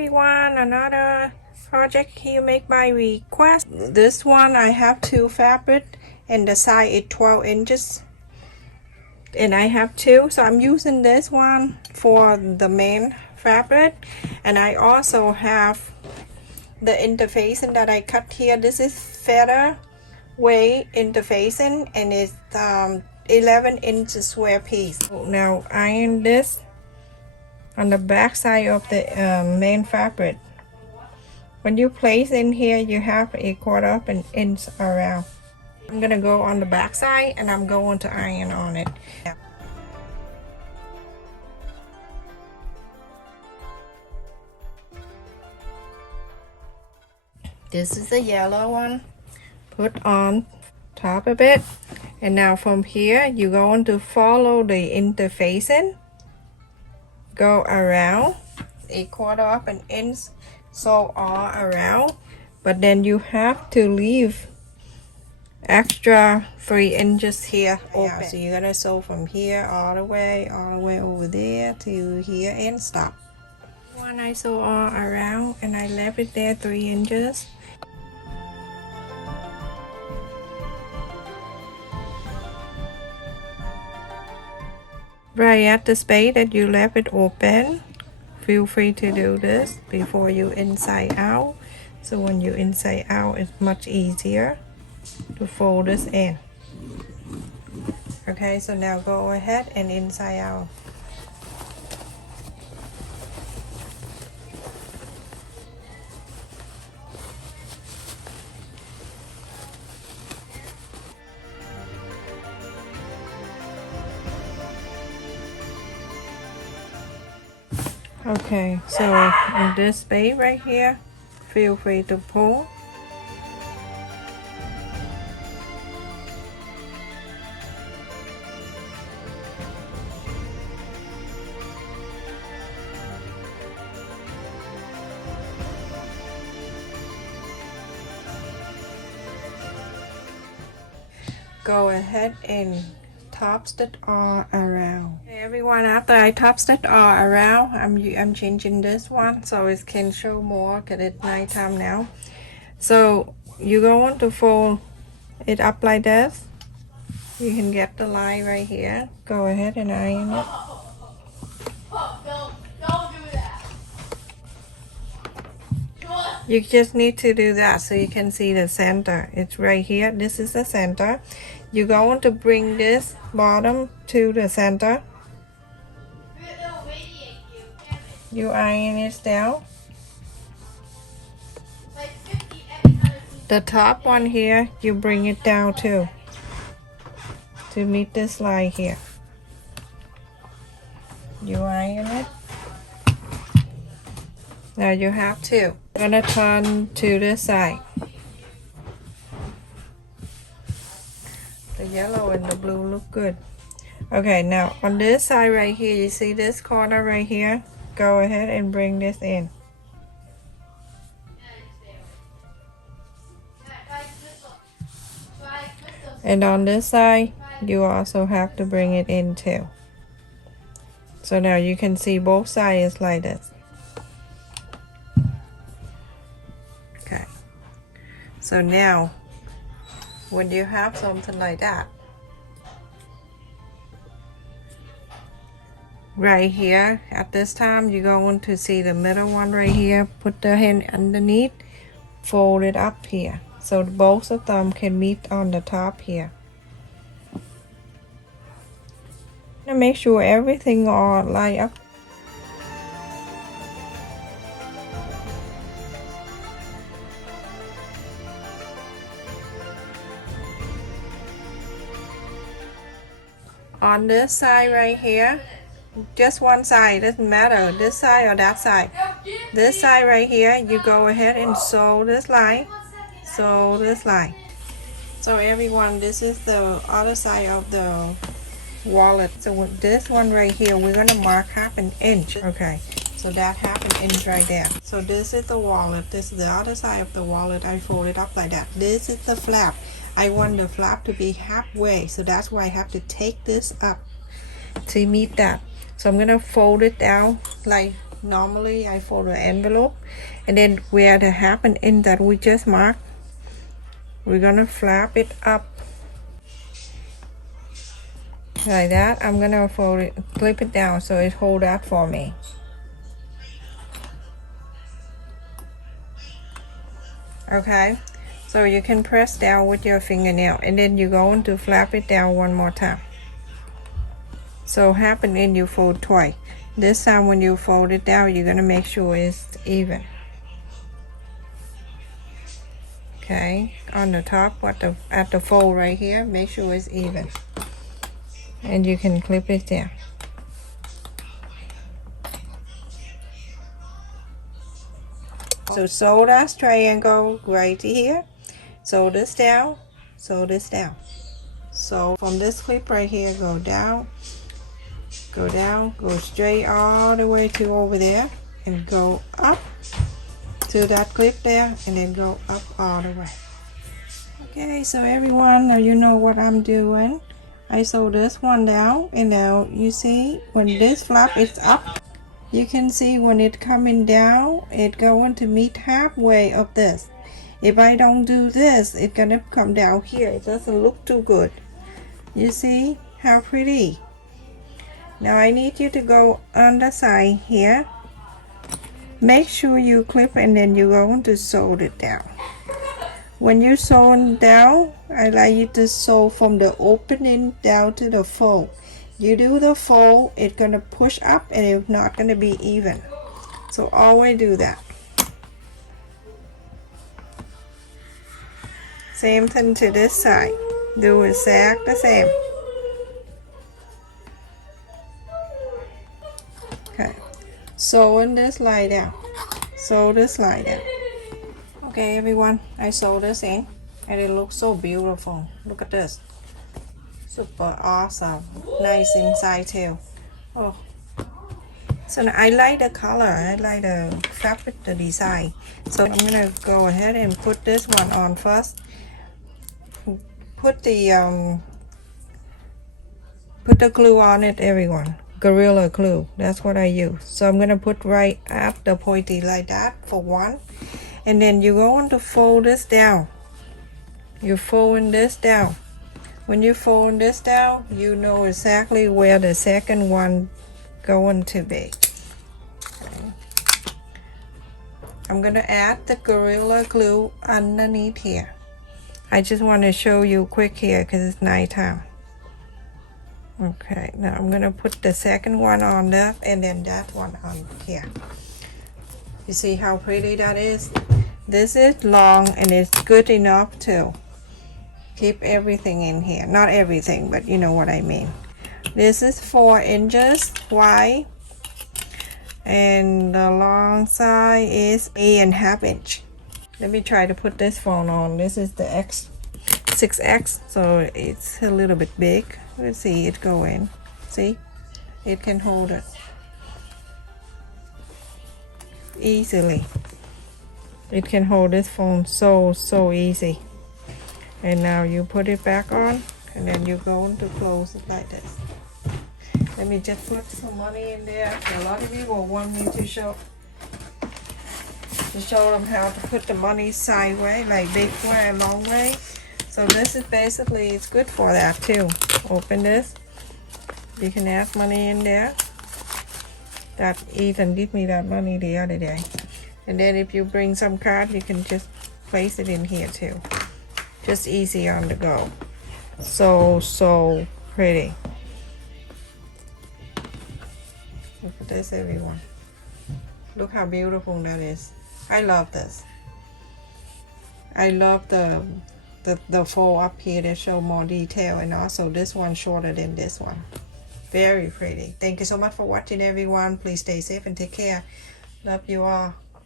everyone, another project here made by request. This one I have two fabric and the size is 12 inches and I have two, so I'm using this one for the main fabric, and I also have the interfacing that I cut here. This is Featherweight interfacing and it's 11 inches square piece. Now iron this on the back side of the main fabric. When you place in here, you have a 1/4 of an inch around. I'm gonna go on the back side and I'm going to iron on it. This is the yellow one. Put on top of it, and now from here you're going to follow the interfacing. Go around a 1/4 of an inch, so all around, but then you have to leave extra 3 inches here open. Yeah, so you're gonna sew from here all the way over there to here and stop. One I sew all around and I left it there 3 inches. Right at the space that you left it open, feel free to do this before you inside out. So when you inside out, it's much easier to fold this in. Okay, so now go ahead and inside out. Okay, so in this space right here, feel free to pull. Go ahead and top stitch all around. Okay, everyone, after I top stitch all around, I'm changing this one so it can show more because it's nighttime now. So you're going to fold it up like this. You can get the line right here. Go ahead and iron it. Don't do that. You just need to do that so you can see the center. It's right here. This is the center. You're going to bring this bottom to the center. You iron it down. The top one here, you bring it down too, to meet this line here. You iron it. Now you have two. I'm gonna turn to this side. The yellow and the blue look good. Okay, now on this side right here, you see this corner right here? Go ahead and bring this in. And on this side, you also have to bring it in too. So now you can see both sides like this. Okay. So now, when you have something like that, right here at this time, you're going to see the middle one right here. Put the hand underneath, fold it up here so both of them can meet on the top here. And make sure everything all line up. On this side right here, just one side, doesn't matter, this side or that side. This side right here, you go ahead and sew this line, sew this line. So everyone, this is the other side of the wallet. So with this one right here, we're gonna mark 1/2 inch. Okay, so that 1/2 inch right there. So this is the wallet, this is the other side of the wallet. I fold it up like that. This is the flap. I want the flap to be halfway, so that's why I have to take this up to meet that. So I'm gonna fold it down like normally I fold the envelope, and then where the happen in that we just marked, we're gonna flap it up like that. I'm gonna fold it, clip it down so it hold that for me. Okay, so you can press down with your fingernail, and then you're going to flap it down one more time. So happen in you fold twice. This time when you fold it down, you're gonna make sure it's even. Okay, on the top at the fold right here, make sure it's even, and you can clip it down. So sew that triangle right here, sew this down, sew this down. So from this clip right here, go down, go straight all the way to over there, and go up to that clip there, and then go up all the way. Okay, so everyone, you know what I'm doing. I sew this one down, and now you see when this flap is up, you can see when it coming down, it going to meet halfway of this. If I don't do this, it's gonna come down here. It doesn't look too good. You see how pretty? Now I need you to go on the side here. Make sure you clip, and then you're going to sew it down. When you're sewing down, I like you to sew from the opening down to the fold. You do the fold, it's gonna push up and it's not gonna be even. So always do that. Same thing to this side. Do exact the same. Okay. Sewing this line down. Sew this line down. Okay, everyone, I sew this in, and it looks so beautiful. Look at this. Super awesome. Nice inside too. Oh, so I like the color. I like the fabric, the design. So I'm gonna go ahead and put this one on first. Put the glue on it, everyone. Gorilla glue. That's what I use. So I'm gonna put right at the pointy like that for one, and then you're going to fold this down. You're folding this down. When you fold this down, you know exactly where the second one going to be. Okay. I'm gonna add the Gorilla Glue underneath here. I just want to show you quick here because it's nighttime. Okay, now I'm gonna put the second one on there, and then that one on here. You see how pretty that is? This is long, and it's good enough to keep everything in here. Not everything, but you know what I mean. This is 4 inches wide, and the long side is 8.5 inches. Let me try to put this phone on. This is the X6X, so it's a little bit big. Let's see it go in. See, it can hold it easily. It can hold this phone so easy. And now you put it back on, and then you're going to close it like this. Let me just put some money in there. A lot of people want me to show them how to put the money sideways, like big way and long way. So this is basically, it's good for that too. Open this. You can add money in there. That Ethan gave me that money the other day. And then if you bring some card, you can just place it in here too. Just easy on the go. So pretty. Look at this, everyone. Look how beautiful that is. I love this. I love the fold up here that show more detail, and also this one shorter than this one. Very pretty. Thank you so much for watching, everyone. Please stay safe and take care. Love you all.